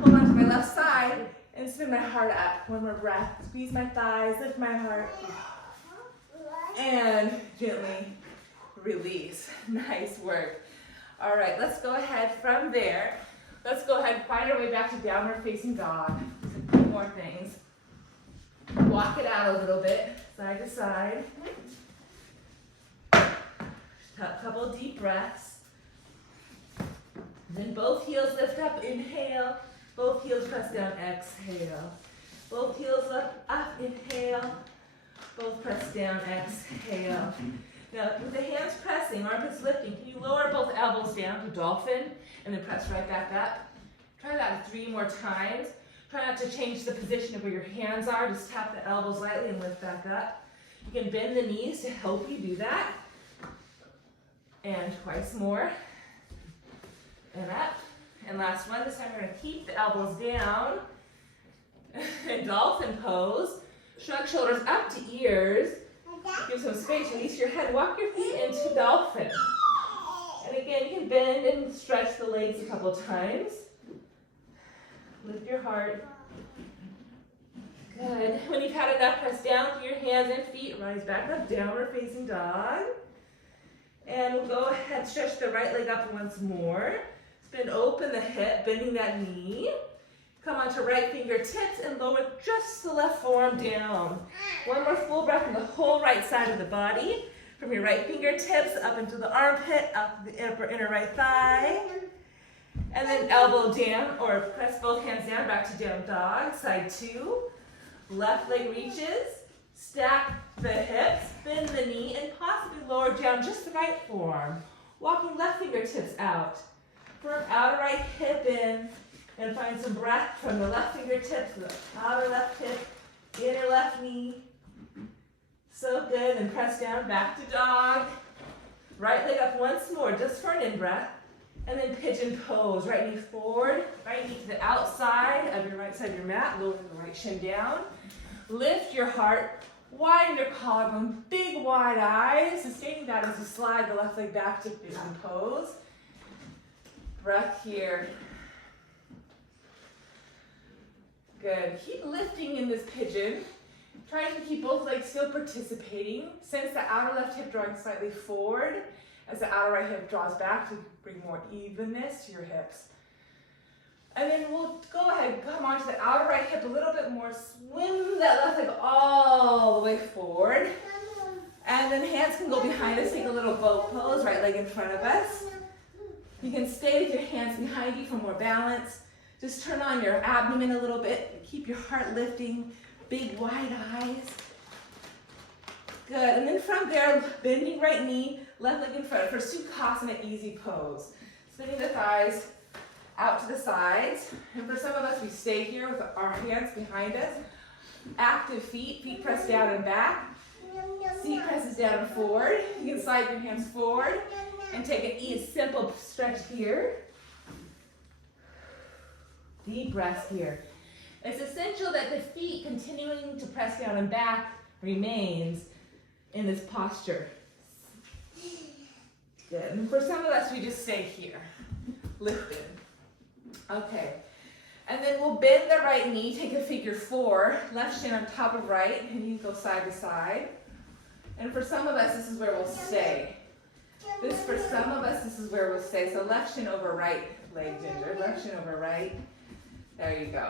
hold on to my left side, and spin my heart up. One more breath. Squeeze my thighs, lift my heart, and gently release. Nice work. All right, let's go ahead from there. Let's go ahead and find our way back to downward facing dog. A few more things. Walk it out a little bit, side to side. A couple deep breaths. Then both heels lift up, inhale. Both heels press down, exhale. Both heels up, inhale. Both press down, exhale. Now, with the hands pressing, armpits lifting, can you lower both elbows down to dolphin and then press right back up? Try that 3 more times. Try not to change the position of where your hands are. Just tap the elbows lightly and lift back up. You can bend the knees to help you do that. And twice more. And up. And last one. This time we're going to keep the elbows down. And dolphin pose. Shrug shoulders up to ears. Give some space, release your head, walk your feet into dolphin. And again, you can bend and stretch the legs a couple times. Lift your heart. Good. When you've had enough, press down through your hands and feet, rise back up, downward facing dog. And we'll go ahead, stretch the right leg up once more. Spin open the hip, bending that knee. Come onto right fingertips and lower just the left forearm down. One more full breath from the whole right side of the body. From your right fingertips up into the armpit, up the upper inner right thigh. And then elbow down or press both hands down back to down dog. Side 2. Left leg reaches. Stack the hips, bend the knee, and possibly lower down just the right forearm. Walking left fingertips out. Firm outer right hip in. And find some breath from the left fingertips to the outer left hip, inner left knee. So good. And press down back to dog. Right leg up once more, just for an in-breath. And then pigeon pose. Right knee forward, right knee to the outside of your right side of your mat. Lower the right shin down. Lift your heart, widen your collarbone, big wide eyes. Sustaining that as you slide the left leg back to pigeon pose. Breath here. Good. Keep lifting in this pigeon. Trying to keep both legs still participating. Sense the outer left hip drawing slightly forward as the outer right hip draws back to bring more evenness to your hips. And then we'll go ahead and come onto the outer right hip a little bit more. Swim that left leg all the way forward. And then hands can go behind us. Take a little boat pose. Right leg in front of us. You can stay with your hands behind you for more balance. Just turn on your abdomen a little bit. Keep your heart lifting. Big wide eyes. Good. And then from there, bending right knee, left leg in front for Sukhasana easy pose. Spinning the thighs out to the sides. And for some of us, we stay here with our hands behind us. Active feet, feet press down and back. Seat presses down and forward. You can slide your hands forward and take an simple stretch here. Deep breaths here. It's essential that the feet continuing to press down and back remains in this posture. Good. And for some of us, we just stay here, lifted. Okay. And then we'll bend the right knee, take a figure 4, left shin on top of right, and you can go side to side. And for some of us, this is where we'll stay. For some of us, this is where we'll stay. So left shin over right leg, Ginger. Left shin over right. There you go.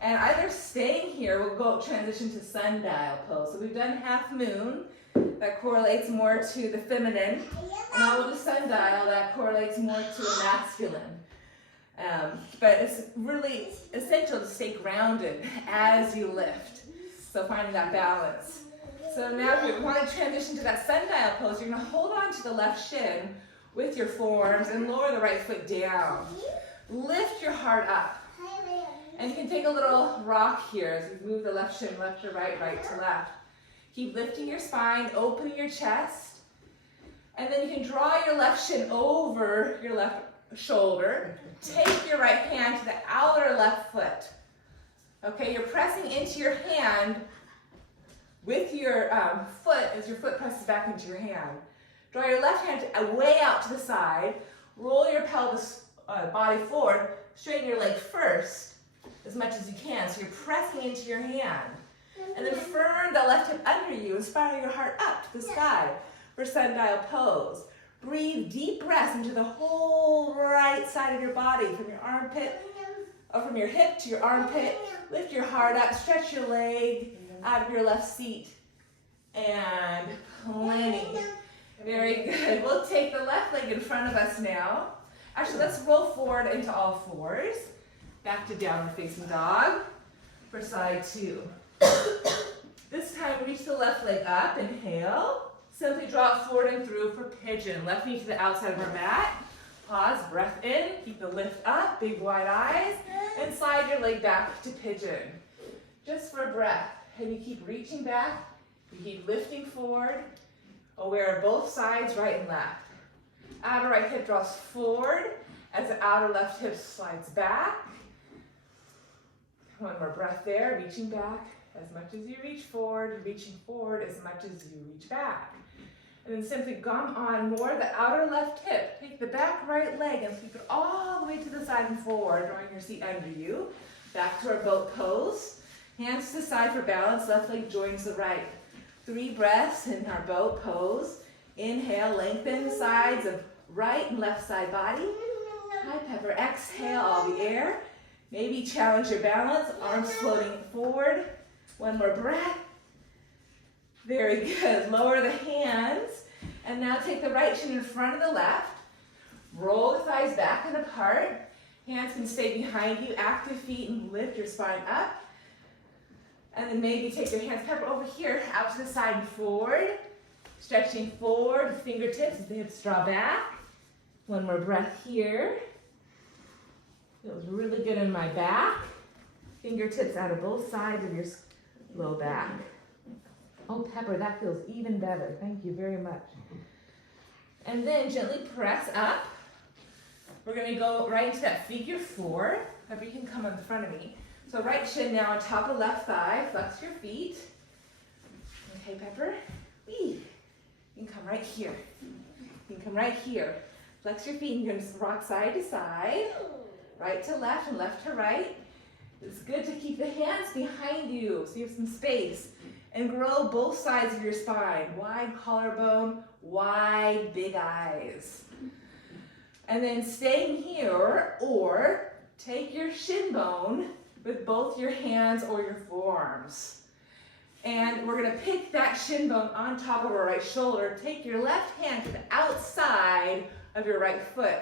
And either staying here, we'll go transition to sundial pose. So we've done half moon. That correlates more to the feminine. And now we'll do sundial. That correlates more to the masculine. But it's really essential to stay grounded as you lift. So finding that balance. So now if you want to transition to that sundial pose, you're going to hold on to the left shin with your forearms and lower the right foot down. Lift your heart up. And you can take a little rock here as you move the left shin left to right, right to left. Keep lifting your spine, opening your chest. And then you can draw your left shin over your left shoulder. Take your right hand to the outer left foot. Okay, you're pressing into your hand with your foot as your foot presses back into your hand. Draw your left hand way out to the side. Roll your pelvis body forward. Straighten your leg first as much as you can. So you're pressing into your hand. And then firm the left hip under you and spiral your heart up to the sky for sundial pose. Breathe deep breaths into the whole right side of your body, from your armpit, or from your hip to your armpit. Lift your heart up, stretch your leg out of your left seat, and plenty. Very good. We'll take the left leg in front of us now. Actually, let's roll forward into all fours. Back to downward facing dog for side 2. This time, reach the left leg up, inhale. Simply draw it forward and through for pigeon. Left knee to the outside of our mat. Pause, breath in, keep the lift up, big wide eyes, and slide your leg back to pigeon. Just for a breath. And you keep reaching back, you keep lifting forward, aware of both sides, right and left. Outer right hip draws forward as the outer left hip slides back. One more breath there, reaching back as much as you reach forward, reaching forward as much as you reach back. And then simply gum on more the outer left hip. Take the back right leg and sweep it all the way to the side and forward, drawing your seat under you. Back to our boat pose. Hands to the side for balance, left leg joins the right. 3 breaths in our boat pose. Inhale, lengthen the sides of right and left side body. Hi, Pepper. Exhale all the air. Maybe challenge your balance, arms floating forward. One more breath. Very good. Lower the hands. And now take the right shin in front of the left. Roll the thighs back and apart. Hands can stay behind you. Active feet and lift your spine up. And then maybe take your hands, Pepper, over here, out to the side and forward. Stretching forward, fingertips as the hips draw back. One more breath here. Feels really good in my back. Fingertips out of both sides of your low back. Oh, Pepper, that feels even better. Thank you very much. And then gently press up. We're going to go right into that figure 4. Pepper, you can come in front of me. So right shin now on top of left thigh. Flex your feet. Okay, Pepper. Whee. You can come right here. You can come right here. Flex your feet and you're going to rock side to side. Right to left and left to right. It's good to keep the hands behind you so you have some space. And grow both sides of your spine. Wide collarbone, wide big eyes. And then staying here, or take your shin bone with both your hands or your forearms. And we're gonna pick that shin bone on top of our right shoulder. Take your left hand to the outside of your right foot.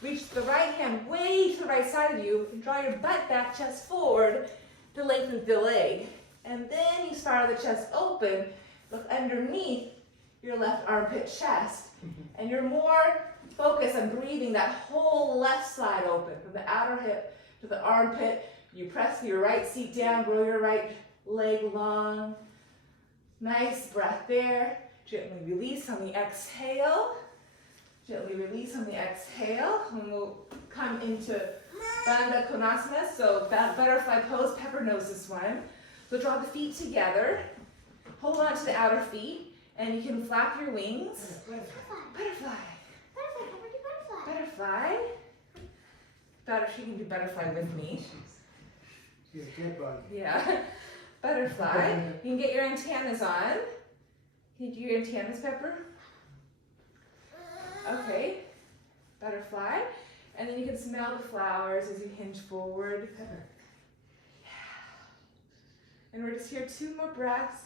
Reach the right hand way to the right side of you and draw your butt back, chest forward to lengthen the leg. And then you spiral the chest open, look underneath your left armpit chest. And you're more focused on breathing that whole left side open, from the outer hip to the armpit. You press your right seat down, grow your right leg long. Nice breath there. Gently release on the exhale. Gently release on the exhale, and we'll come into Bandha Konasana, so butterfly pose. Pepper knows this one. So draw the feet together, hold on to the outer feet, and you can flap your wings. Butterfly. Butterfly. Daughter, she can do butterfly with me. She's a good one. Yeah. Butterfly. You can get your antennas on. Can you do your antennas, Pepper? Okay. Butterfly. And then you can smell the flowers as you hinge forward. And we're just here 2 more breaths.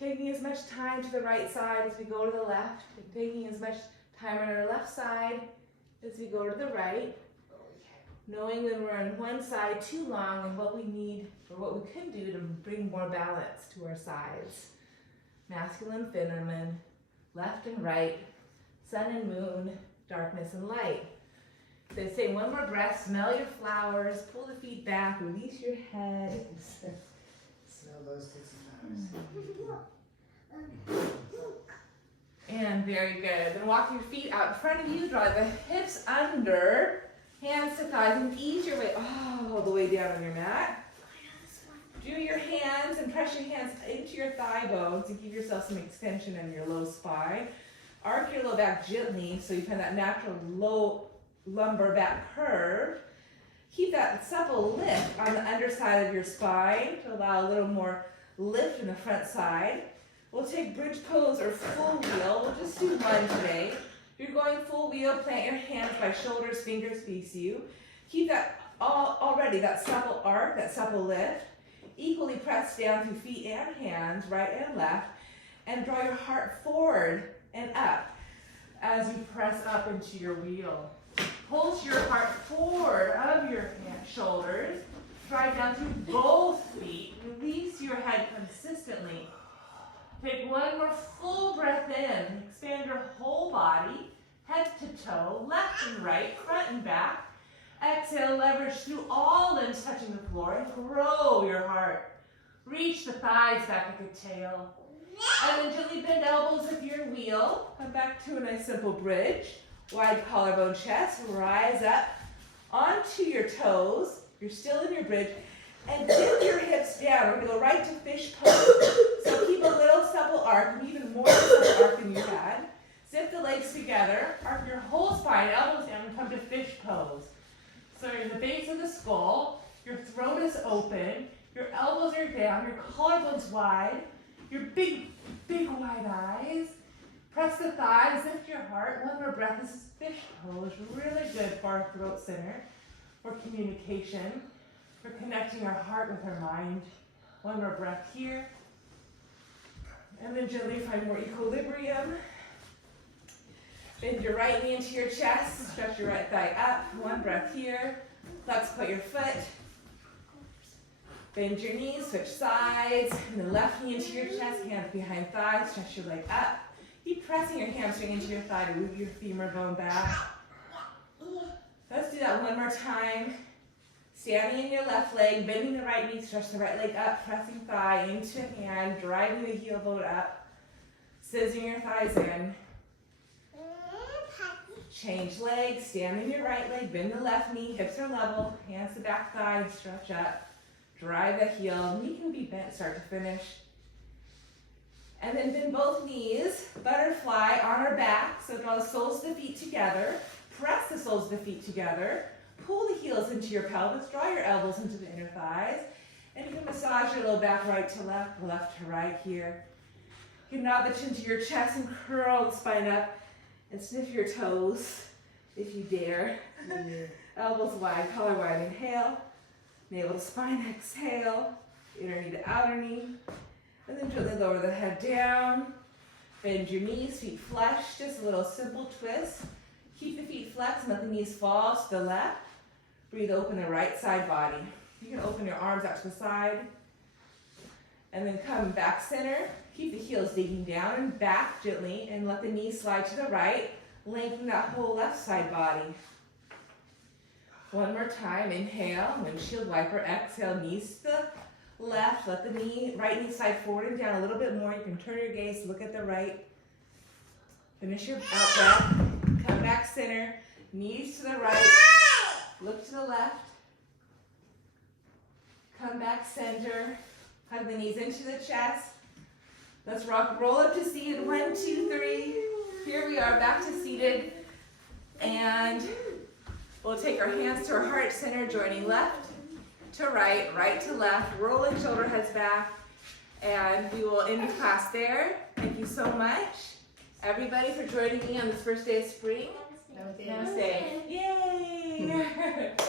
Taking as much time to the right side as we go to the left. And taking as much time on our left side as we go to the right. Knowing when we're on one side too long and what we need or what we can do to bring more balance to our sides. Masculine, feminine, left and right, sun and moon, darkness and light. So say 1 more breath, smell your flowers, pull the feet back, release your head. Smell those sticks and flowers. And very good. Then walk your feet out in front of you, draw the hips under, hands to thighs, and ease your way all the way down on your mat. Do your hands and press your hands into your thigh bones to give yourself some extension in your low spine. Arc your low back gently so you find that natural low lumbar back curve. Keep that supple lift on the underside of your spine to allow a little more lift in the front side. We'll take bridge pose or full wheel. We'll just do one today. If you're going full wheel, plant your hands by shoulders, fingers face you. Keep that already, that supple arc, that supple lift. Equally press down through feet and hands, right and left, and draw your heart forward and up as you press up into your wheel. Pulse your heart forward of your shoulders. Drive down through both feet. Release your head consistently. Take 1 more full breath in. Expand your whole body, head to toe, left and right, front and back. Exhale, leverage through all limbs touching the floor and grow your heart. Reach the thighs back like a tail. And then gently bend elbows with your wheel. Come back to a nice simple bridge. Wide collarbone chest, rise up onto your toes. You're still in your bridge. And dip your hips down. We're gonna go right to fish pose. So keep a little supple arc, even more supple arc than you had. Zip the legs together, arc your whole spine, elbows down, and come to fish pose. So you're in the base of the skull, your throat is open, your elbows are down, your collarbone's wide, your big wide eyes. Press the thighs, lift your heart. 1 more breath. This is fish pose. Really good for our throat center, for communication, for connecting our heart with our mind. 1 more breath here. And then gently find more equilibrium. Bend your right knee into your chest. Stretch your right thigh up. 1 breath here. Flex point your foot. Bend your knees, switch sides. And then left knee into your chest, hands behind thighs. Stretch your leg up. Keep pressing your hamstring into your thigh to move your femur bone back. Let's do that 1 more time. Standing in your left leg, bending the right knee, stretch the right leg up, pressing thigh into hand, driving the heel bone up, scissoring your thighs in. Change legs, stand in your right leg, bend the left knee, hips are level, hands to back thigh, stretch up, drive the heel. Knee can be bent start to finish. And then bend both knees, butterfly on our back, so draw the soles of the feet together, press the soles of the feet together, pull the heels into your pelvis, draw your elbows into the inner thighs, and you can massage your low back right to left, left to right here. You can nod the chin to your chest and curl the spine up and sniff your toes if you dare. Elbows wide, collar wide, inhale. Navel to spine, exhale. Inner knee to outer knee. And then gently lower the head down. Bend your knees, feet flush, just a little simple twist. Keep the feet flexed, let the knees fall to the left. Breathe open the right side body. You can open your arms out to the side. And then come back center. Keep the heels digging down and back gently and let the knees slide to the right. Lengthen that whole left side body. 1 more time, inhale, windshield wiper, exhale, knees to the left, let the right knee slide forward and down a little bit more. You can turn your gaze, look at the right. Finish your out breath. Come back Knees to the right, look to the left. Come back center, hug the knees into the chest. Let's rock, roll up to seated, 1, 2, 3. Here we are, back to seated. And we'll take our hands to our heart center, joining left to right, right to left, rolling shoulder heads back. And we will end class there. Thank you so much, everybody, for joining me on this first day of spring. Namaste. Namaste. Yay!